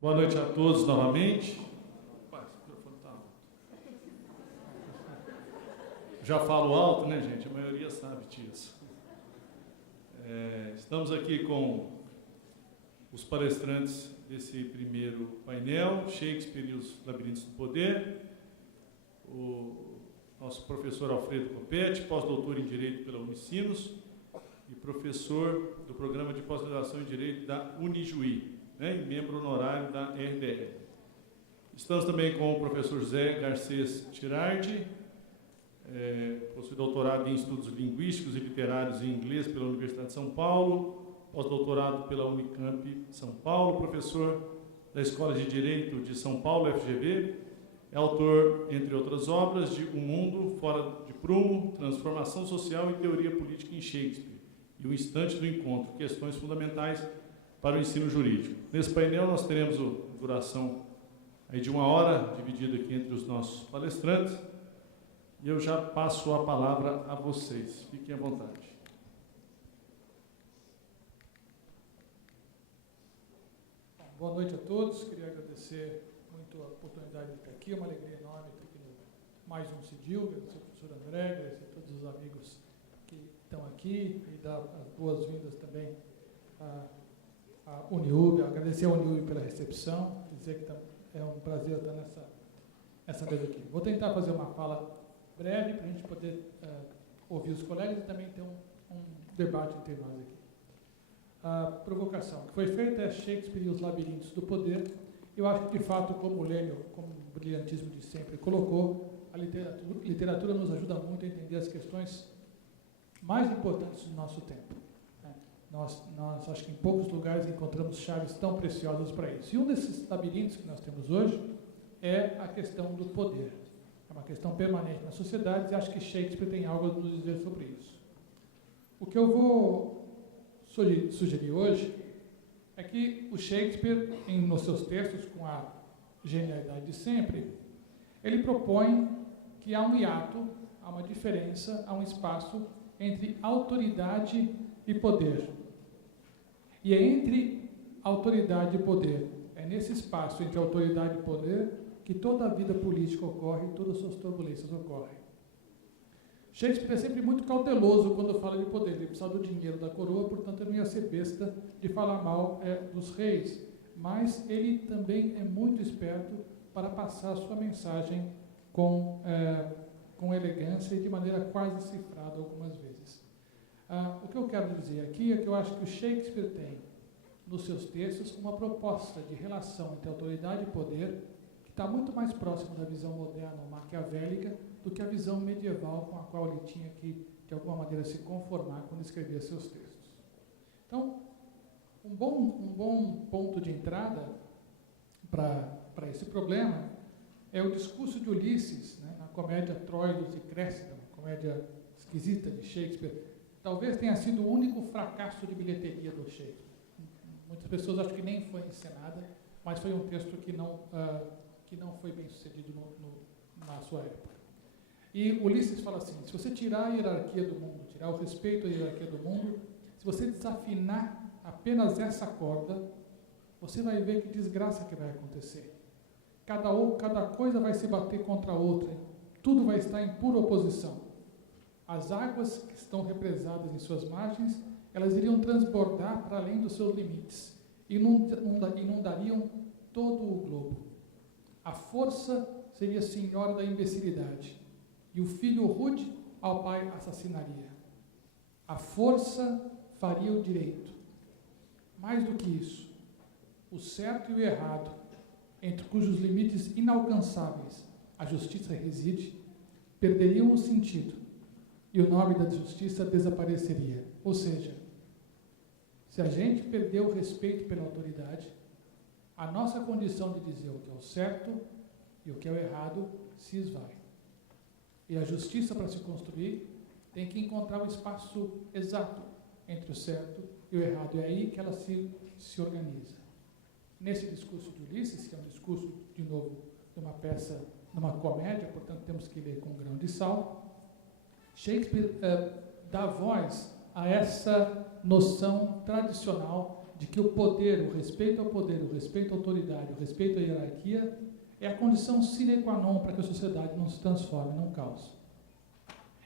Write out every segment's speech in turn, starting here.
Boa noite a todos novamente. Opa, esse microfone está alto. Já falo alto, né, gente? A maioria sabe disso. Estamos aqui com os palestrantes desse primeiro painel, Shakespeare e os Labirintos do Poder, o nosso professor Alfredo Coppetti, pós-doutor em Direito pela Unicinos e professor do Programa de Pós-Graduação em Direito da Unijuí, e membro honorário da RDE. Estamos também com o professor José Garcês Tirardi, possui doutorado em Estudos Linguísticos e Literários em Inglês pela Universidade de São Paulo, pós-doutorado pela Unicamp São Paulo, professor da Escola de Direito de São Paulo, FGV, é autor, entre outras obras, de O Mundo Fora de Prumo, Transformação Social e Teoria Política em Shakespeare, e O Instante do Encontro, Questões Fundamentais para o Ensino Jurídico. Nesse painel nós teremos duração aí de 1 hora, dividida aqui entre os nossos palestrantes, e eu já passo a palavra a vocês. Fiquem à vontade. Boa noite a todos. Queria agradecer muito a oportunidade de estar aqui. É uma alegria enorme estar aqui no mais um CIDIL. Agradecer ao professor André, agradecer a todos os amigos que estão aqui e dar as boas-vindas também a Uniub, agradecer a Uniub pela recepção, dizer que é um prazer estar nessa mesa aqui. Vou tentar fazer uma fala breve para a gente poder ouvir os colegas e também ter um debate entre nós aqui. A provocação que foi feita é Shakespeare e os Labirintos do Poder. Eu acho que, de fato, como o Lênio, como o brilhantismo de sempre colocou, a literatura nos ajuda muito a entender as questões mais importantes do nosso tempo. Nós acho que em poucos lugares encontramos chaves tão preciosas para isso. E um desses labirintos que nós temos hoje é a questão do poder. É uma questão permanente nas sociedades e acho que Shakespeare tem algo a nos dizer sobre isso. O que eu vou sugerir hoje é que o Shakespeare, nos seus textos, com a genialidade de sempre, ele propõe que há um hiato, há uma diferença, há um espaço entre autoridade e poder. E é entre autoridade e poder, é nesse espaço entre autoridade e poder que toda a vida política ocorre, todas as suas turbulências ocorrem. Shakespeare é sempre muito cauteloso quando fala de poder. Ele precisa do dinheiro da coroa, portanto ele não ia ser besta de falar mal dos reis. Mas ele também é muito esperto para passar a sua mensagem com elegância e de maneira quase cifrada algumas vezes. O que eu quero dizer aqui é que eu acho que o Shakespeare tem, nos seus textos, uma proposta de relação entre autoridade e poder que está muito mais próximo da visão moderna maquiavélica do que a visão medieval com a qual ele tinha que, de alguma maneira, se conformar quando escrevia seus textos. Então, um bom ponto de entrada para esse problema é o discurso de Ulisses, na comédia Troilus e Cressida, uma comédia esquisita de Shakespeare. Talvez tenha sido o único fracasso de bilheteria do Shakespeare. Muitas pessoas acham que nem foi encenada, mas foi um texto que não foi bem sucedido na sua época. E Ulisses fala assim: se você tirar a hierarquia do mundo, tirar o respeito à hierarquia do mundo, se você desafinar apenas essa corda, você vai ver que desgraça que vai acontecer. Cada coisa vai se bater contra a outra, tudo vai estar em pura oposição. As águas que estão represadas em suas margens, elas iriam transbordar para além dos seus limites e inundariam todo o globo. A força seria senhora da imbecilidade e o filho rude ao pai assassinaria. A força faria o direito. Mais do que isso, o certo e o errado, entre cujos limites inalcançáveis a justiça reside, perderiam o sentido e o nome da justiça desapareceria. Ou seja, se a gente perder o respeito pela autoridade, a nossa condição de dizer o que é o certo e o que é o errado se esvai. E a justiça, para se construir, tem que encontrar o espaço exato entre o certo e o errado. É aí que ela se organiza. Nesse discurso de Ulisses, que é um discurso, de novo, de uma peça, de uma comédia, portanto temos que ler com um grão de sal, Shakespeare dá voz a essa noção tradicional de que o poder, o respeito ao poder, o respeito à autoridade, o respeito à hierarquia é a condição sine qua non para que a sociedade não se transforme num caos.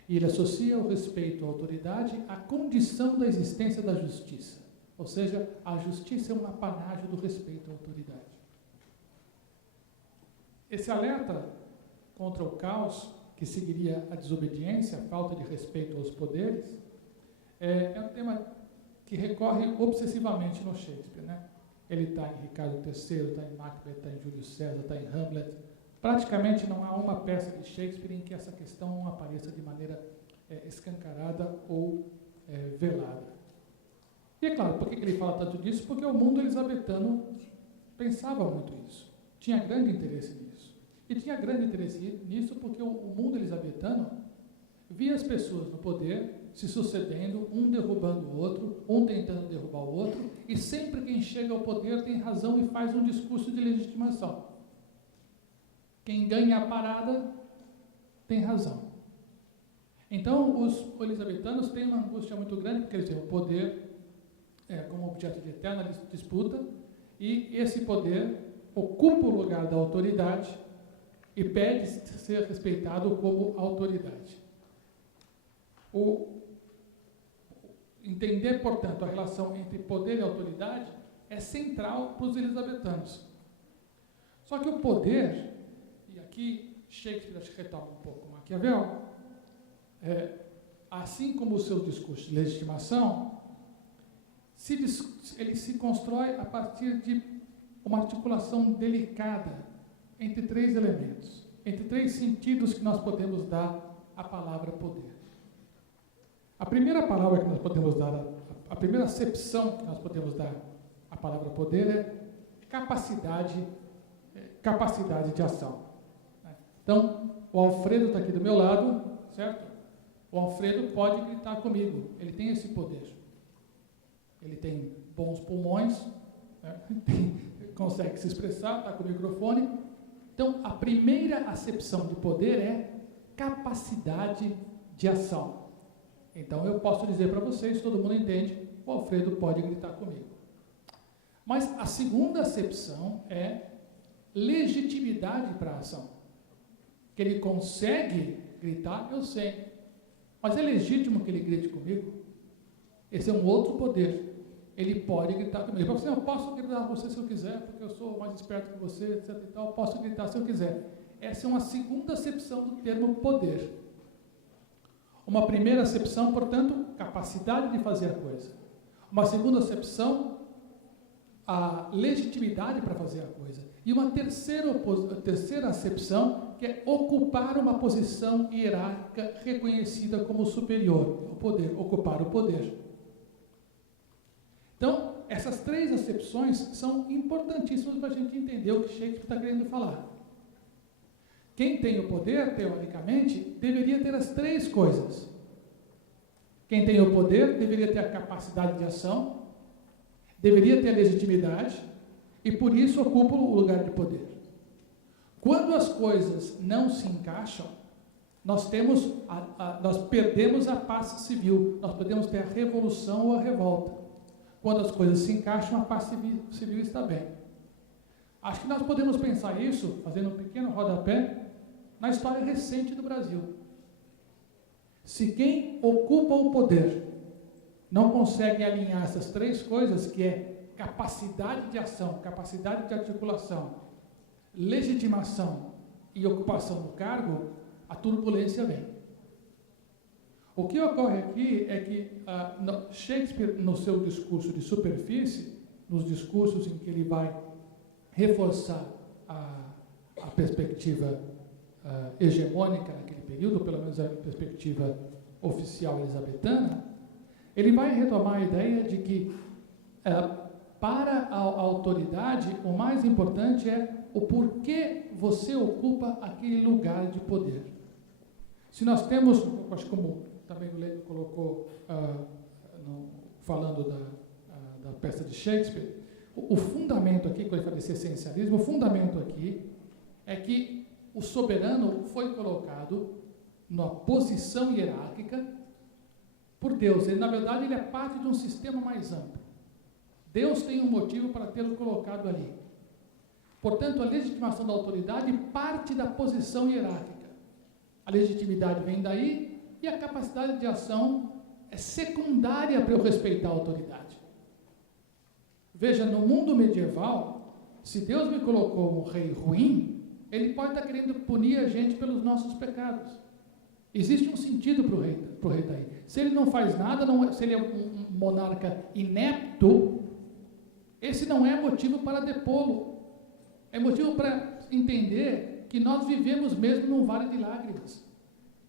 E ele associa o respeito à autoridade à condição da existência da justiça. Ou seja, a justiça é um apanágio do respeito à autoridade. Esse alerta contra o caos, que seguiria a desobediência, a falta de respeito aos poderes, é um tema que recorre obsessivamente no Shakespeare, né? Ele está em Ricardo III, está em Macbeth, está em Júlio César, está em Hamlet. Praticamente não há uma peça de Shakespeare em que essa questão não apareça de maneira escancarada ou velada. E é claro, por que ele fala tanto disso? Porque o mundo elisabetano pensava muito isso, tinha grande interesse nisso. E tinha grande interesse nisso porque o mundo elisabetano via as pessoas no poder se sucedendo, um derrubando o outro, um tentando derrubar o outro, e sempre quem chega ao poder tem razão e faz um discurso de legitimação. Quem ganha a parada tem razão. Então, os elisabetanos têm uma angústia muito grande, porque eles têm o poder como objeto de eterna disputa, e esse poder ocupa o lugar da autoridade e pede ser respeitado como autoridade. Entender, portanto, a relação entre poder e autoridade é central para os elisabetanos. Só que o poder, e aqui Shakespeare acho que retoma um pouco Maquiavel, assim como o seu discurso de legitimação, ele se constrói a partir de uma articulação delicada entre três elementos, entre três sentidos que nós podemos dar à palavra poder. A primeira palavra que nós podemos dar, a primeira acepção que nós podemos dar à palavra poder é capacidade de ação. Então, o Alfredo está aqui do meu lado, certo? O Alfredo pode gritar comigo, ele tem esse poder. Ele tem bons pulmões, né? Consegue se expressar, está com o microfone. Então, a primeira acepção de poder é capacidade de ação. Então, eu posso dizer para vocês, todo mundo entende, o Alfredo pode gritar comigo. Mas a segunda acepção é legitimidade para a ação. Que ele consegue gritar, eu sei. Mas é legítimo que ele grite comigo? Esse é um outro poder. Ele pode gritar comigo. Ele fala assim, eu posso gritar com você se eu quiser, porque eu sou mais esperto que você, etc. e tal, eu posso gritar se eu quiser. Essa é uma segunda acepção do termo poder. Uma primeira acepção, portanto, capacidade de fazer a coisa. Uma segunda acepção, a legitimidade para fazer a coisa. E uma terceira acepção, que é ocupar uma posição hierárquica reconhecida como superior. O poder, ocupar o poder. Então, essas três acepções são importantíssimas para a gente entender o que Shakespeare está querendo falar. Quem tem o poder, teoricamente, deveria ter as três coisas. Quem tem o poder deveria ter a capacidade de ação, deveria ter a legitimidade e, por isso, ocupa o lugar de poder. Quando as coisas não se encaixam, nós perdemos a paz civil, nós podemos ter a revolução ou a revolta. Quando as coisas se encaixam, a paz civil está bem. Acho que nós podemos pensar isso, fazendo um pequeno rodapé, na história recente do Brasil. Se quem ocupa o poder não consegue alinhar essas três coisas, que é capacidade de ação, capacidade de articulação, legitimação e ocupação do cargo, a turbulência vem. O que ocorre aqui é que Shakespeare, no seu discurso de superfície, nos discursos em que ele vai reforçar a perspectiva hegemônica naquele período, pelo menos a perspectiva oficial elisabetana, ele vai retomar a ideia de que para a autoridade o mais importante é o porquê você ocupa aquele lugar de poder. Se nós temos, acho como também o Leandro colocou falando da peça de Shakespeare, o fundamento aqui, quando ele fala desse essencialismo, o fundamento aqui é que o soberano foi colocado numa posição hierárquica por Deus. Ele, na verdade, ele é parte de um sistema mais amplo. Deus tem um motivo para tê-lo colocado ali. Portanto, a legitimação da autoridade parte da posição hierárquica. A legitimidade vem daí e a capacidade de ação é secundária para eu respeitar a autoridade. Veja, no mundo medieval, se Deus me colocou um rei ruim, ele pode estar querendo punir a gente pelos nossos pecados. Existe um sentido para o rei daí. Se ele não faz nada, se ele é um monarca inepto, esse não é motivo para depô-lo. É motivo para entender que nós vivemos mesmo num vale de lágrimas.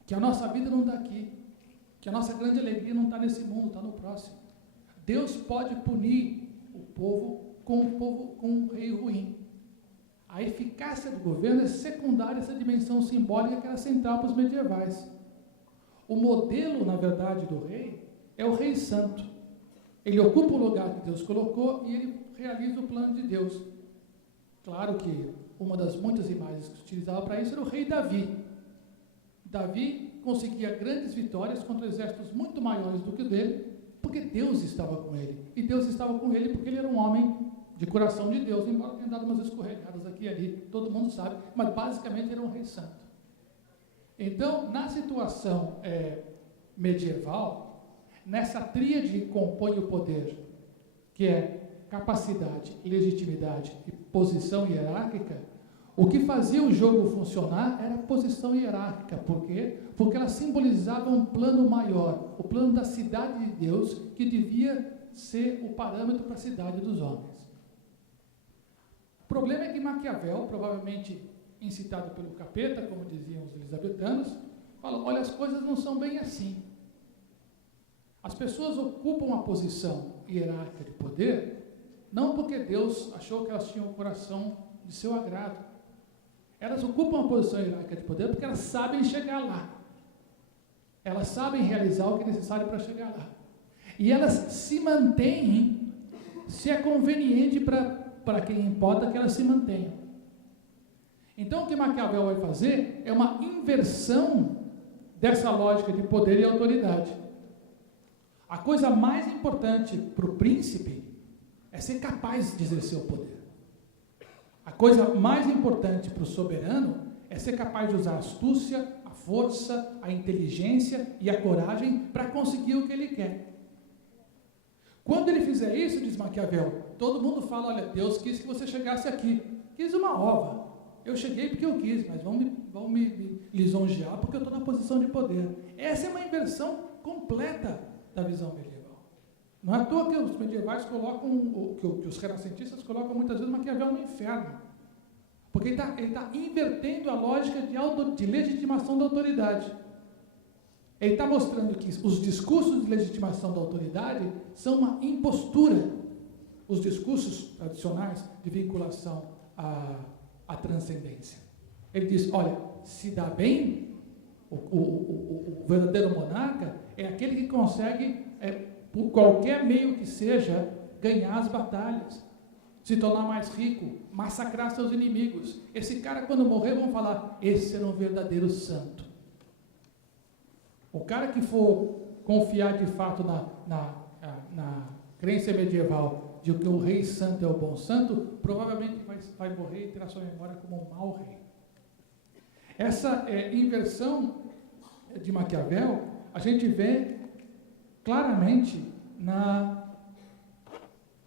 Que a nossa vida não está aqui. Que a nossa grande alegria não está nesse mundo, está no próximo. Deus pode punir o povo com um rei ruim. A eficácia do governo é secundária a essa dimensão simbólica que era central para os medievais. O modelo, na verdade, do rei é o rei santo. Ele ocupa o lugar que Deus colocou e ele realiza o plano de Deus. Claro que uma das muitas imagens que se utilizava para isso era o rei Davi. Davi conseguia grandes vitórias contra exércitos muito maiores do que o dele, porque Deus estava com ele. E Deus estava com ele porque ele era um homem de coração de Deus, embora tenha dado umas escorregadas aqui e ali, todo mundo sabe, mas basicamente era um rei santo. Então, na situação medieval, nessa tríade que compõe o poder, que é capacidade, legitimidade e posição hierárquica, o que fazia o jogo funcionar era a posição hierárquica. Por quê? Porque ela simbolizava um plano maior, o plano da cidade de Deus, que devia ser o parâmetro para a cidade dos homens. O problema é que Maquiavel, provavelmente incitado pelo capeta, como diziam os elisabetanos, fala: olha, as coisas não são bem assim. As pessoas ocupam uma posição hierárquica de poder, não porque Deus achou que elas tinham o coração de seu agrado. Elas ocupam uma posição hierárquica de poder porque elas sabem chegar lá. Elas sabem realizar o que é necessário para chegar lá. E elas se mantêm se é conveniente para quem importa que elas se mantenham. Então, o que Maquiavel vai fazer é uma inversão dessa lógica de poder e autoridade. A coisa mais importante para o príncipe é ser capaz de exercer o poder. A coisa mais importante para o soberano é ser capaz de usar a astúcia, a força, a inteligência e a coragem para conseguir o que ele quer. Quando ele fizer isso, diz Maquiavel, todo mundo fala: olha, Deus quis que você chegasse aqui. Quis uma ova. Eu cheguei porque eu quis, mas vão me lisonjear porque eu estou na posição de poder. Essa é uma inversão completa da visão medieval. Não é à toa que os medievais colocam, que os renascentistas colocam muitas vezes Maquiavel no inferno. Porque ele está invertendo a lógica de legitimação da autoridade. Ele está mostrando que os discursos de legitimação da autoridade são uma impostura. Os discursos tradicionais de vinculação à transcendência. Ele diz: olha, se dá bem, o verdadeiro monarca é aquele que consegue, por qualquer meio que seja, ganhar as batalhas, se tornar mais rico, massacrar seus inimigos. Esse cara, quando morrer, vão falar: esse era um verdadeiro santo. O cara que for confiar de fato na crença medieval de que o rei santo é o bom santo, provavelmente vai morrer e terá sua memória como um mau rei. Essa inversão de Maquiavel a gente vê claramente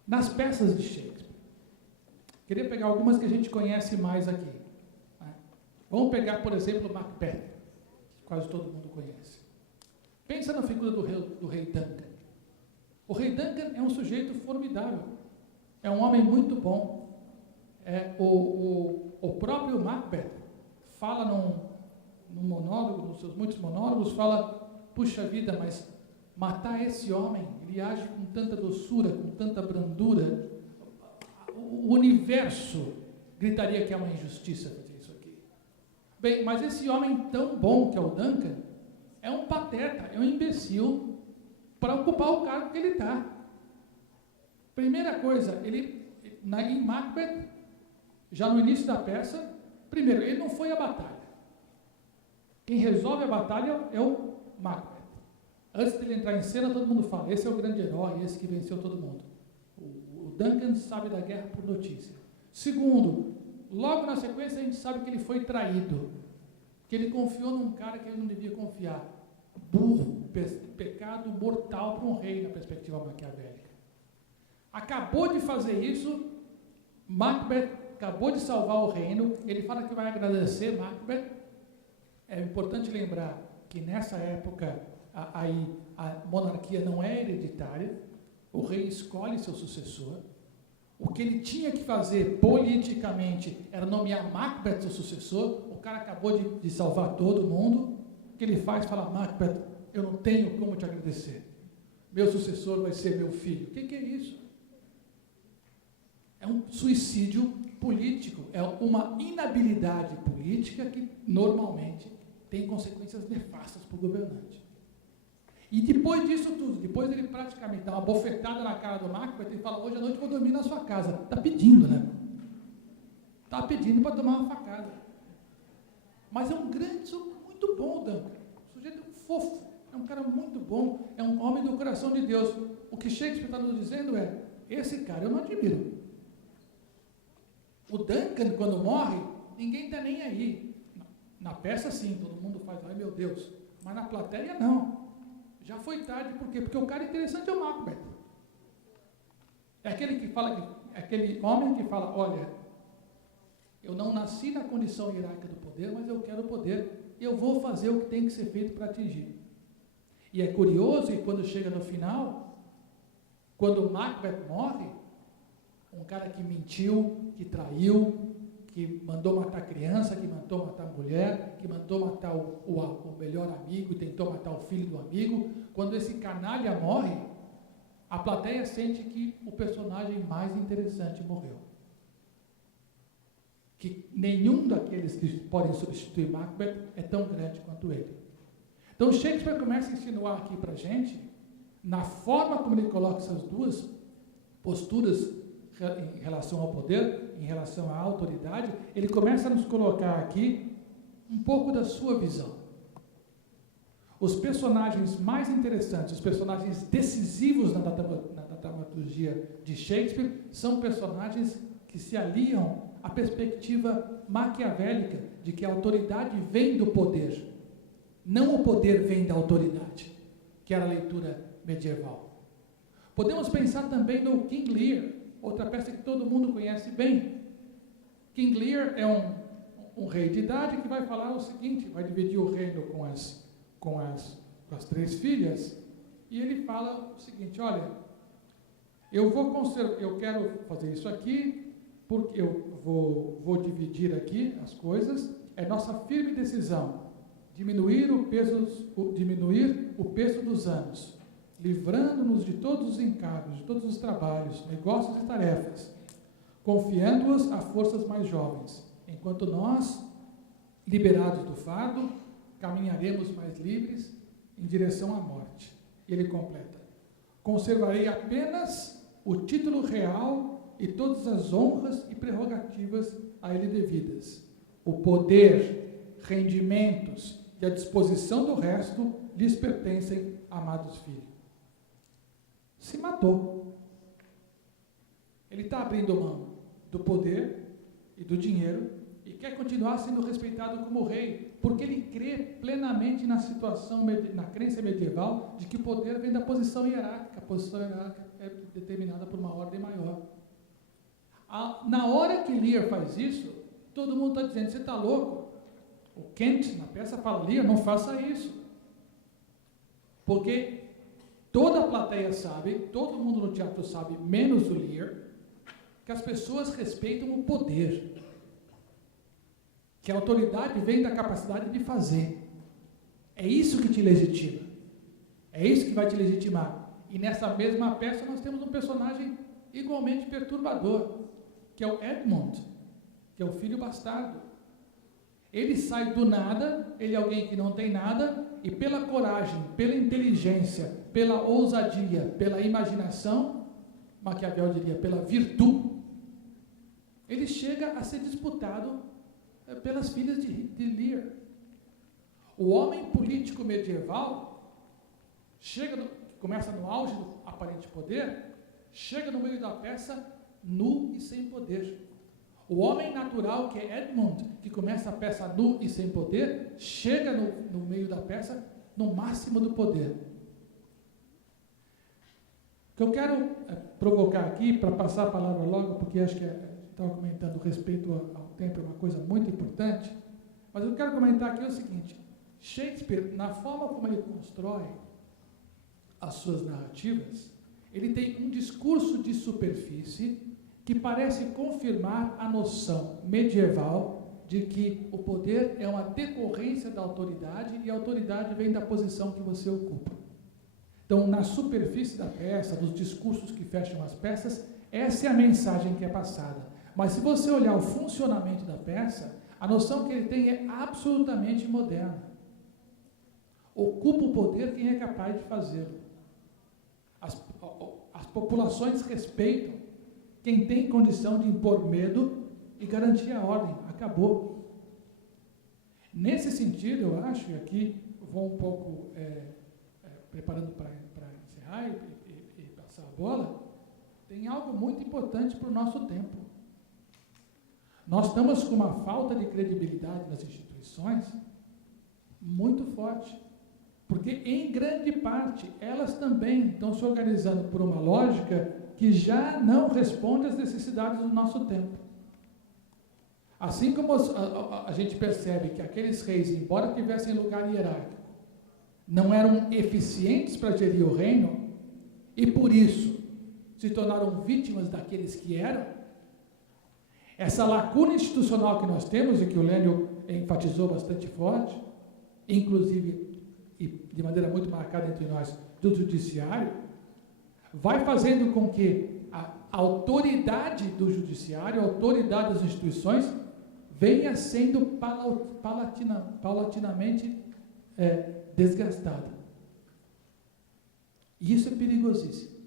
nas peças de Shakespeare. Queria pegar algumas que a gente conhece mais aqui. Né? Vamos pegar, por exemplo, Macbeth, que quase todo mundo conhece. Pensa na figura do rei Duncan. O rei Duncan é um sujeito formidável. É um homem muito bom. O próprio Macbeth fala num monólogo, nos seus muitos monólogos, fala: puxa vida, mas matar esse homem, ele age com tanta doçura, com tanta brandura, o universo gritaria que é uma injustiça fazer isso aqui. Bem, mas esse homem tão bom que é o Duncan, é um pateta, é um imbecil para ocupar o cargo que ele está. Primeira coisa, em Macbeth, já no início da peça, primeiro, ele não foi à batalha. Quem resolve a batalha é o Macbeth. Antes de ele entrar em cena, todo mundo fala: esse é o grande herói, esse que venceu todo mundo. O Duncan sabe da guerra por notícia. Segundo, logo na sequência a gente sabe que ele foi traído, que ele confiou num cara que ele não devia confiar. Burro, pecado mortal para um rei na perspectiva maquiavélica. Acabou de fazer isso, Macbeth acabou de salvar o reino, ele fala que vai agradecer Macbeth. É importante lembrar que nessa época a monarquia não é hereditária, o rei escolhe seu sucessor. O que ele tinha que fazer politicamente era nomear Macbeth seu sucessor. O cara acabou de salvar todo mundo. O que ele faz? Fala: Macbeth, eu não tenho como te agradecer. Meu sucessor vai ser meu filho. O que é isso? É um suicídio político, é uma inabilidade política que normalmente tem consequências nefastas para o governante. E depois disso tudo, depois ele praticamente dá uma bofetada na cara do Macbeth e fala: hoje à noite eu vou dormir na sua casa. Está pedindo, né? Está pedindo para tomar uma facada. Mas é um grande, muito bom, Duncan. Um sujeito fofo, é um cara muito bom, é um homem do coração de Deus. O que Shakespeare está nos dizendo é: esse cara eu não admiro. O Duncan, quando morre, ninguém está nem aí. Na peça, sim, todo mundo faz: ai meu Deus. Mas na plateia, não. Já foi tarde, por quê? Porque o cara interessante é o Macbeth. É aquele que fala, é aquele homem que fala: olha, eu não nasci na condição hierárquica do poder, mas eu quero o poder, eu vou fazer o que tem que ser feito para atingir. E é curioso que quando chega no final, quando Macbeth morre, um cara que mentiu, que traiu, que mandou matar criança, que mandou matar mulher, que mandou matar o melhor amigo e tentou matar o filho do amigo, quando esse canalha morre, a plateia sente que o personagem mais interessante morreu. Que nenhum daqueles que podem substituir Macbeth é tão grande quanto ele. Então Shakespeare começa a insinuar aqui para a gente, na forma como ele coloca essas duas posturas em relação ao poder, em relação à autoridade, ele começa a nos colocar aqui um pouco da sua visão. Os personagens mais interessantes, os personagens decisivos na dramaturgia de Shakespeare, são personagens que se aliam à perspectiva maquiavélica de que a autoridade vem do poder, não o poder vem da autoridade, que era a leitura medieval. Podemos pensar também no King Lear, outra peça que todo mundo conhece bem. King Lear é um rei de idade que vai falar o seguinte, vai dividir o reino com as três filhas, e ele fala o seguinte: olha, eu quero fazer isso aqui, porque eu vou dividir aqui as coisas, é nossa firme decisão, diminuir o peso dos anos, livrando-nos de todos os encargos, de todos os trabalhos, negócios e tarefas, confiando-os a forças mais jovens, enquanto nós, liberados do fardo, caminharemos mais livres em direção à morte. E ele completa: conservarei apenas o título real e todas as honras e prerrogativas a ele devidas. O poder, rendimentos e a disposição do resto lhes pertencem, amados filhos. Se matou. Ele está abrindo mão do poder e do dinheiro e quer continuar sendo respeitado como rei, porque ele crê plenamente na situação, na crença medieval de que o poder vem da posição hierárquica. A posição hierárquica é determinada por uma ordem maior. Na hora que Lear faz isso, todo mundo está dizendo: você está louco? O Kent, na peça, fala: Lear, não faça isso. Porque toda a plateia sabe, todo mundo no teatro sabe, menos o Lear, que as pessoas respeitam o poder. Que a autoridade vem da capacidade de fazer. É isso que te legitima. É isso que vai te legitimar. E nessa mesma peça nós temos um personagem igualmente perturbador, que é o Edmund, que é o filho bastardo. Ele sai do nada, ele é alguém que não tem nada, e pela coragem, pela inteligência, pela ousadia, pela imaginação, Maquiavel diria, pela virtude, ele chega a ser disputado pelas filhas de Lear. O homem político medieval começa no auge do aparente poder, chega no meio da peça nu e sem poder. O homem natural, que é Edmund, que começa a peça nu e sem poder, chega no meio da peça no máximo do poder. O que eu quero provocar aqui, para passar a palavra logo, porque acho que estava comentando respeito ao tempo, é uma coisa muito importante, mas eu quero comentar aqui o seguinte: Shakespeare, na forma como ele constrói as suas narrativas, ele tem um discurso de superfície que parece confirmar a noção medieval de que o poder é uma decorrência da autoridade e a autoridade vem da posição que você ocupa. Então, na superfície da peça, dos discursos que fecham as peças, essa é a mensagem que é passada. Mas se você olhar o funcionamento da peça, a noção que ele tem é absolutamente moderna. Ocupa o poder quem é capaz de fazê-lo. As populações respeitam quem tem condição de impor medo e garantir a ordem. Acabou. Nesse sentido, eu acho, e aqui vou um pouco preparando para encerrar e passar a bola, tem algo muito importante para o nosso tempo. Nós estamos com uma falta de credibilidade nas instituições muito forte, porque, em grande parte, elas também estão se organizando por uma lógica que já não responde às necessidades do nosso tempo. Assim como a gente percebe que aqueles reis, embora tivessem lugar hierárquico, não eram eficientes para gerir o reino, e por isso se tornaram vítimas daqueles que eram, essa lacuna institucional que nós temos, e que o Lênio enfatizou bastante forte, inclusive, e de maneira muito marcada entre nós, do judiciário, vai fazendo com que a autoridade do judiciário, a autoridade das instituições, venha sendo paulatinamente desgastada. E isso é perigosíssimo,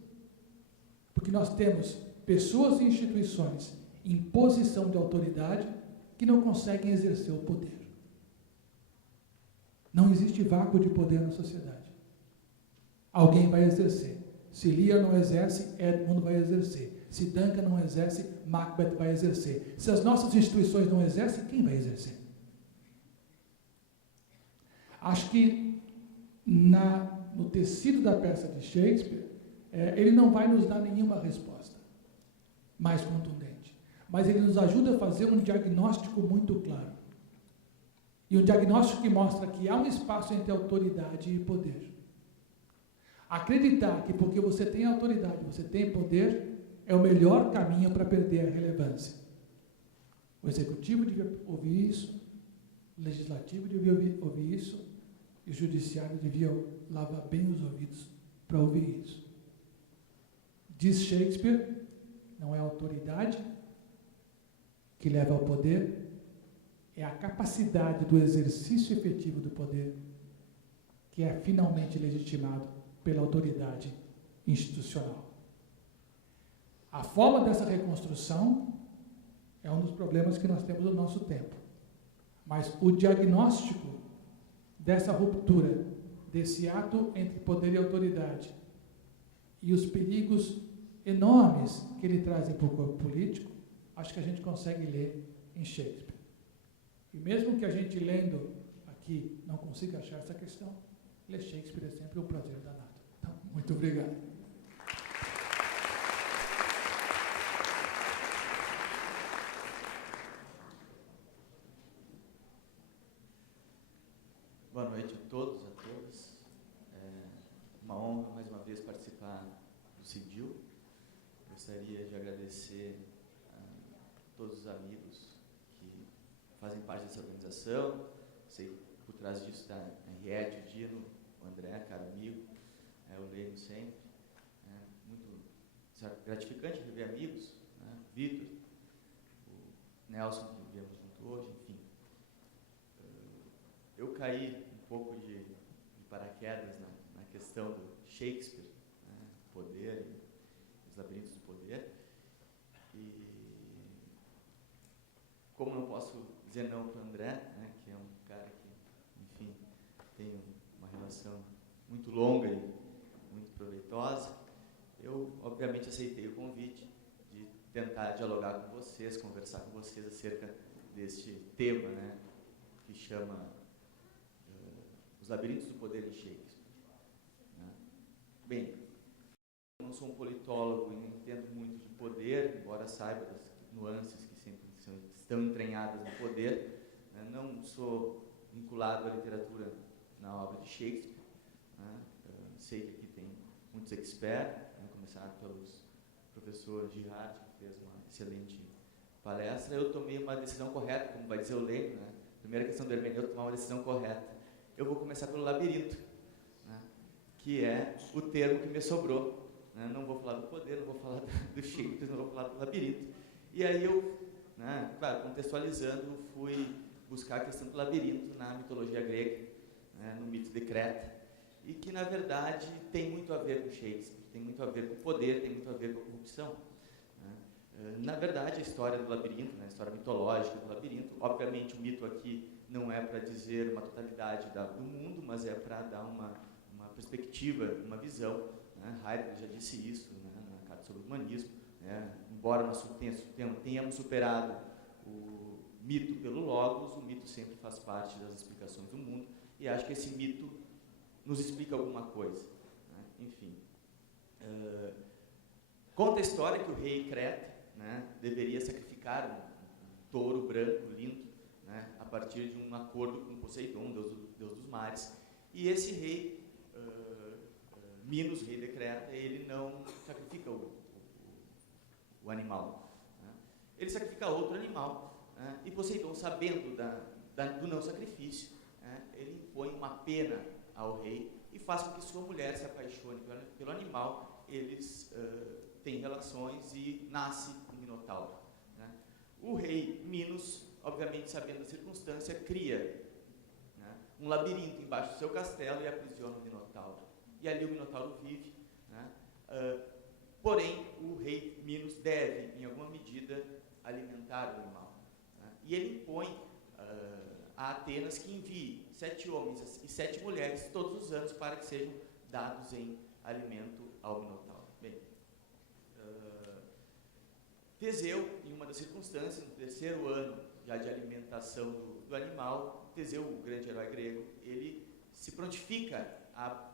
porque nós temos pessoas e instituições em posição de autoridade que não conseguem exercer o poder. Não existe vácuo de poder na sociedade. Alguém vai exercer. Se Lear não exerce, Edmund vai exercer. Se Duncan não exerce, Macbeth vai exercer. Se as nossas instituições não exercem, quem vai exercer? Acho que no tecido da peça de Shakespeare, ele não vai nos dar nenhuma resposta mais contundente, mas ele nos ajuda a fazer um diagnóstico muito claro. E um diagnóstico que mostra que há um espaço entre autoridade e poder. Acreditar que porque você tem autoridade, você tem poder, é o melhor caminho para perder a relevância. O executivo devia ouvir isso, o legislativo devia ouvir isso, e o judiciário devia lavar bem os ouvidos para ouvir isso. Diz Shakespeare, não é a autoridade que leva ao poder, é a capacidade do exercício efetivo do poder que é finalmente legitimado pela autoridade institucional. A forma dessa reconstrução é um dos problemas que nós temos no nosso tempo. Mas o diagnóstico dessa ruptura, desse ato entre poder e autoridade, e os perigos enormes que ele trazem para o corpo político, acho que a gente consegue ler em Shakespeare. E mesmo que a gente lendo aqui não consiga achar essa questão, ler Shakespeare é sempre um prazer danado. Então, muito obrigado. Boa noite a todos, a todas. É uma honra mais uma vez participar do CIDIL. Gostaria de agradecer a todos os amigos que fazem parte dessa organização. Sei que por trás disso está a Henriette, o Dino, o André, caro amigo, o Lênio sempre. É muito gratificante rever amigos, né? O Vitor, o Nelson, que vivemos junto hoje, enfim. Eu caí um pouco de paraquedas na questão do Shakespeare, né? Poder, os labirintos do poder. E como não posso dizer não para o André, né? Que é um cara que, enfim, tem uma relação muito longa e muito proveitosa, eu eu, obviamente, aceitei o convite de tentar dialogar com vocês, conversar com vocês acerca deste tema, né, que chama Os Labirintos do Poder de Shakespeare. Né? Bem, eu não sou um politólogo e não entendo muito de poder, embora saiba das nuances que sempre estão entranhadas no poder. Né? Não sou vinculado à literatura na obra de Shakespeare. Né? Sei que aqui tem muitos experts, né? Começar pelos professor Girard, que fez uma excelente palestra. Eu tomei uma decisão correta, como vai dizer o Lênin, né? Primeira questão do hermenêutico, tomar uma decisão correta. Eu vou começar pelo labirinto, né? Que é o termo que me sobrou. Né? Não vou falar do poder, não vou falar do Shakespeare, não vou falar do labirinto. E aí eu, né, claro, contextualizando, fui buscar a questão do labirinto na mitologia grega, né, no mito de Creta, e que, na verdade, tem muito a ver com Shakespeare, tem muito a ver com o poder, tem muito a ver com a corrupção. Né? Na verdade, a história do labirinto, né, a história mitológica do labirinto, obviamente o mito aqui não é para dizer uma totalidade do mundo, mas é para dar uma perspectiva, uma visão. Né? Heidegger já disse isso, né, na Carta sobre o Humanismo. Né? Embora nós tenhamos superado o mito pelo logos, o mito sempre faz parte das explicações do mundo, e acho que esse mito nos explica alguma coisa. Né? Enfim. Conta a história que o rei Creta, né, deveria sacrificar um touro branco lindo, né, a partir de um acordo com Poseidon, deus dos mares, e esse rei, Minos, rei de Creta, ele não sacrifica o animal. Né? Ele sacrifica outro animal, né? E Poseidon, sabendo do não sacrifício, né, ele impõe uma pena ao rei e faz com que sua mulher se apaixone pelo animal. Eles têm relações e nasce um minotauro. Né? O rei Minos, obviamente sabendo da circunstância, cria, né, um labirinto embaixo do seu castelo e aprisiona o minotauro. E ali o minotauro vive. Né? Porém, o rei Minos deve, em alguma medida, alimentar o animal. Né? E ele impõe a Atenas que envie 7 homens e 7 mulheres todos os anos para que sejam dados em alimento ao minotauro. Bem, Teseu, em uma das circunstâncias, no 3º ano já de alimentação do animal, Teseu, o grande herói grego, ele se prontifica a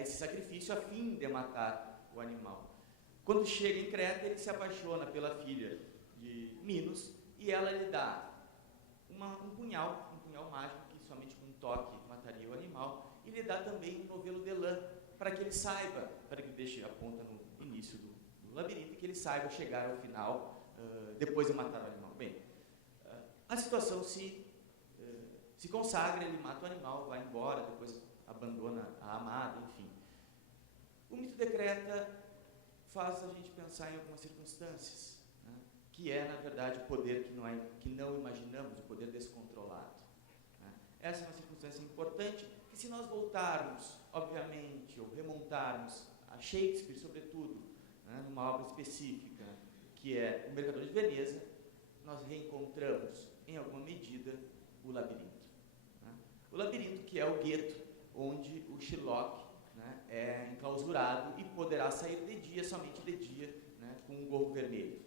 esse sacrifício a fim de matar o animal. Quando chega em Creta, ele se apaixona pela filha de Minos e ela lhe dá um punhal mágico que somente com um toque mataria o animal, e lhe dá também um novelo de lã para que ele saiba, para que deixe a ponta no início do labirinto e que ele saiba chegar ao final depois de matar o animal. Bem, a situação se consagra, ele mata o animal, vai embora, depois abandona a amada, enfim. O mito de Creta faz a gente pensar em algumas circunstâncias, né, que é, na verdade, o poder que não imaginamos, o poder descontrolado. Né. Essa é uma circunstância importante, que se nós voltarmos, obviamente, ou remontarmos a Shakespeare, sobretudo, né, numa obra específica, que é O Mercador de Veneza, nós reencontramos, em alguma medida, o labirinto. Né. O labirinto, que é o gueto, onde o Shylock, né, é enclausurado e poderá sair de dia, somente de dia, né, com um gorro vermelho.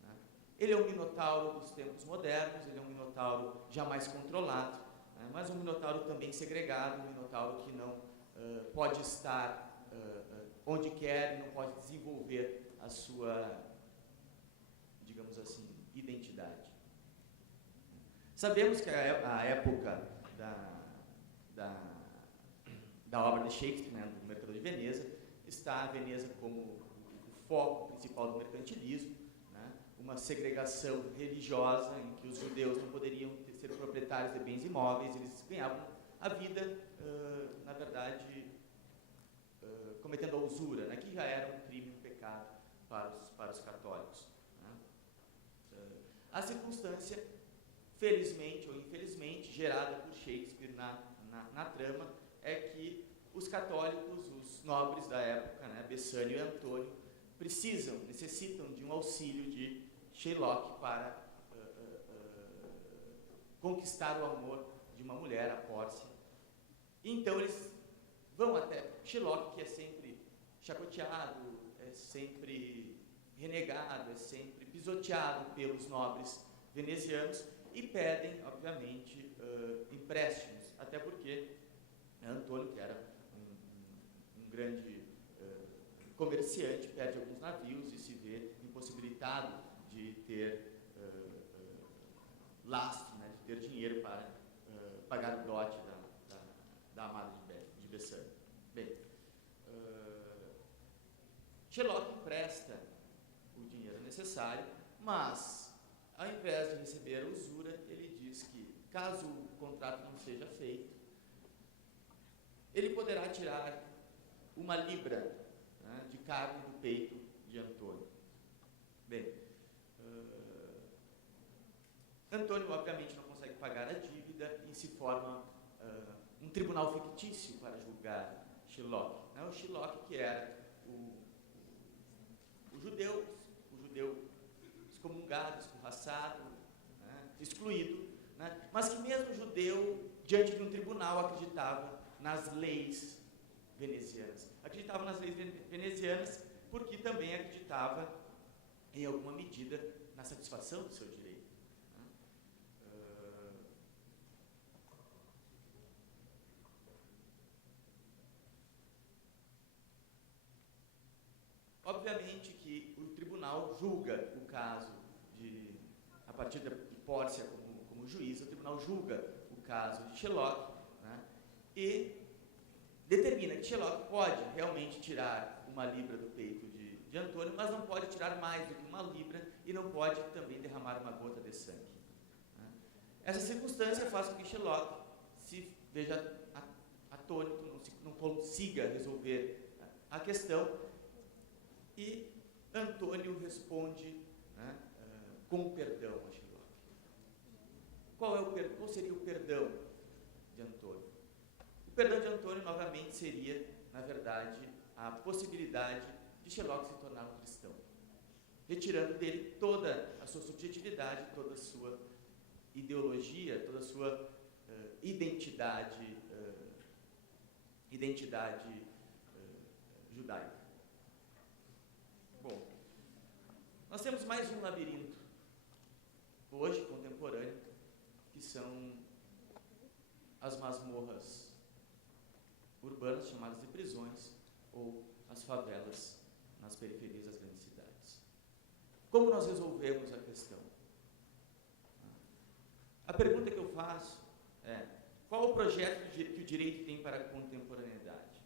Né. Ele é um minotauro dos tempos modernos, ele é um minotauro jamais controlado, né, mas um minotauro também segregado, um minotauro que não pode estar onde quer e não pode desenvolver a sua, digamos assim, identidade. Sabemos que a época da obra de Shakespeare, né, do Mercador de Veneza, está a Veneza como o foco principal do mercantilismo, né, uma segregação religiosa em que os judeus não poderiam ser proprietários de bens imóveis, eles ganhavam a vida, na verdade, cometendo a usura, né, que já era um crime, um pecado para os católicos. Né. A circunstância, felizmente ou infelizmente, gerada por Shakespeare na trama, é que os católicos, os nobres da época, né, Bessânio e Antônio, necessitam de um auxílio de Shylock para conquistar o amor de uma mulher, a Pórcia. Então eles vão até Shylock, que é sempre chacoteado, é sempre renegado, é sempre pisoteado pelos nobres venezianos e pedem, obviamente, empréstimos, até porque Antônio, que era um grande comerciante, perde alguns navios e se vê impossibilitado de ter lastro, né, de ter dinheiro para pagar o dote da amada de Bessânia. Bem, Shylock empresta o dinheiro necessário, mas, ao invés de receber a usura, ele diz que, caso o contrato não seja feito, ele poderá tirar 1 libra, né, de carne do peito de Antônio. Bem, Antônio, obviamente, não consegue pagar a dívida e se forma um tribunal fictício para julgar Shylock. Né? O Shylock, que era o judeu excomungado, escorraçado, né, excluído, né, mas que mesmo judeu, diante de um tribunal, acreditava nas leis venezianas. Acreditava nas leis venezianas porque também acreditava, em alguma medida, na satisfação do seu direito. Obviamente que o tribunal julga o caso a partir de Pórcia como juiz, o tribunal julga o caso de Shylock, né, e determina que Shylock pode realmente tirar 1 libra do peito de Antônio, mas não pode tirar mais do que 1 libra e não pode também derramar uma gota de sangue. Né. Essa circunstância faz com que Shylock se veja atônito, não consiga resolver a questão, e Antônio responde, né, com o perdão a Shylock. Qual seria o perdão de Antônio? O perdão de Antônio, novamente, seria, na verdade, a possibilidade de Shylock se tornar um cristão, retirando dele toda a sua subjetividade, toda a sua ideologia, toda a sua identidade judaica. Bom, nós temos mais um labirinto, hoje contemporâneo, que são as masmorras urbanas, chamadas de prisões, ou as favelas nas periferias das grandes cidades. Como nós resolvemos a questão? A pergunta que eu faço é: qual o projeto que o direito tem para a contemporaneidade?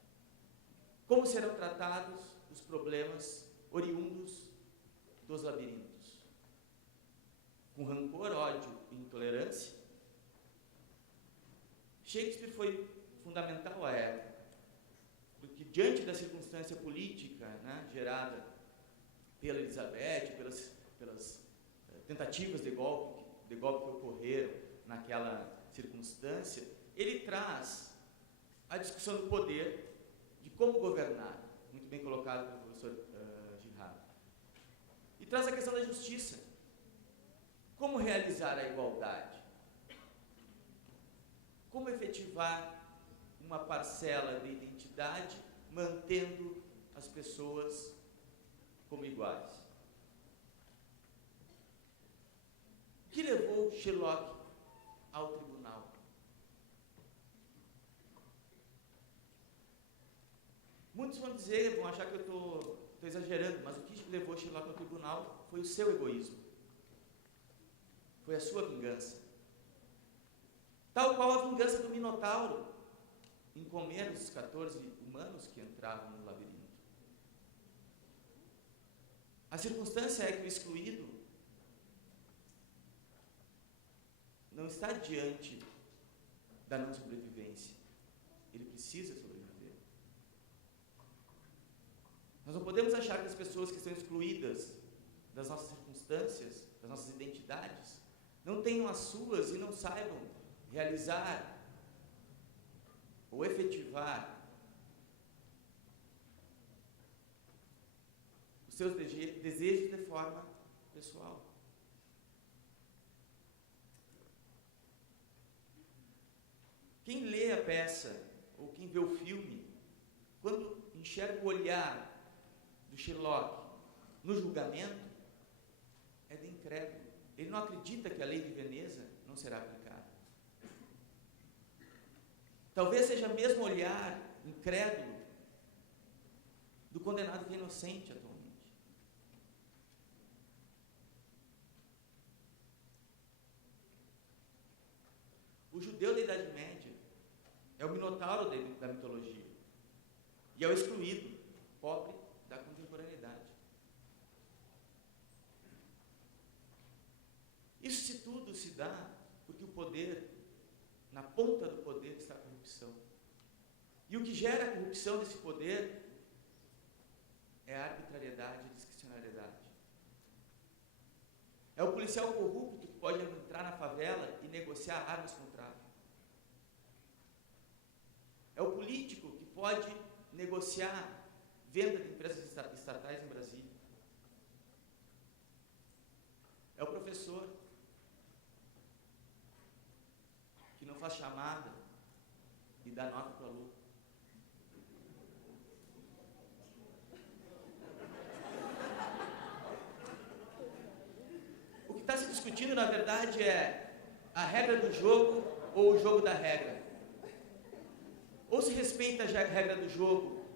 Como serão tratados os problemas oriundos dos labirintos? Com rancor, ódio e intolerância? Shakespeare foi fundamental à época, porque diante da circunstância política, né, gerada pela Elizabeth, pelas tentativas de golpe que ocorreram naquela circunstância, ele traz a discussão do poder, de como governar, muito bem colocado pelo professor Girard, e traz a questão da justiça, como realizar a igualdade, como efetivar uma parcela de identidade, mantendo as pessoas como iguais. O que levou Shylock ao tribunal? Muitos vão dizer, vão achar que eu estou exagerando, mas o que levou Shylock ao tribunal foi o seu egoísmo, foi a sua vingança. Tal qual a vingança do Minotauro em comer os 14 humanos que entravam no labirinto. A circunstância é que o excluído não está diante da não sobrevivência. Ele precisa sobreviver. Nós não podemos achar que as pessoas que estão excluídas das nossas circunstâncias, das nossas identidades, não tenham as suas e não saibam realizar ou efetivar os seus desejos de forma pessoal. Quem lê a peça ou quem vê o filme, quando enxerga o olhar do Sherlock no julgamento é de incrédulo. Ele não acredita que a lei de Veneza não será aplicada. Talvez seja mesmo olhar incrédulo do condenado que é inocente atualmente. O judeu da Idade Média é o minotauro da mitologia e é o excluído, pobre da contemporaneidade. Isso se tudo se dá porque o poder, na ponta do poder está a corrupção. E o que gera a corrupção desse poder é a arbitrariedade e a discricionariedade. É o policial corrupto que pode entrar na favela e negociar armas com o tráfico. É o político que pode negociar venda de empresas estatais em Brasília. É o professor que não faz chamada e dá nota para o aluno. O que está se discutindo, na verdade, é a regra do jogo ou o jogo da regra. Ou se respeita a regra do jogo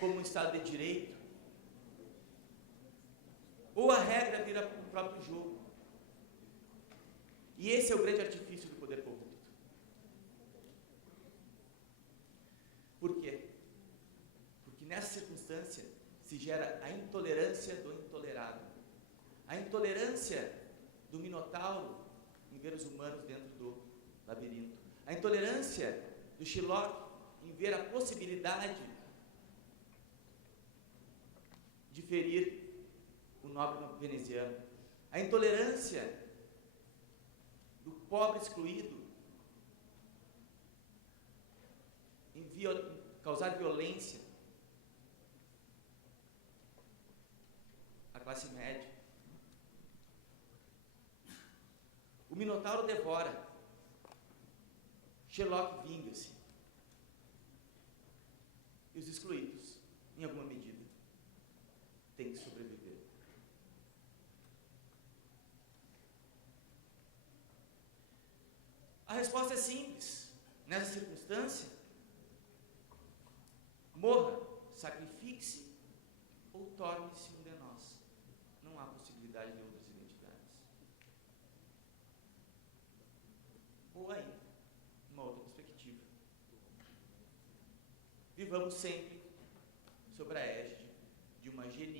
como um Estado de Direito, ou a regra vira o próprio jogo. E esse é o grande artifício do poder corrupto. Por quê? Porque nessa circunstância se gera a intolerância do intolerável. A intolerância do minotauro em ver os humanos dentro do labirinto. A intolerância do Sherlock em ver a possibilidade de ferir o nobre veneziano. A intolerância do pobre excluído em causar violência à classe média. O minotauro devora. Sherlock vinga-se. E os excluídos, em alguma medida, têm que sobreviver. A resposta é simples. Nessa circunstância, morra, sacrifique-se ou torne-se um de nós. Não há possibilidade de outras identidades. Ou ainda, uma outra perspectiva. Vivamos sempre sob a égide de uma genial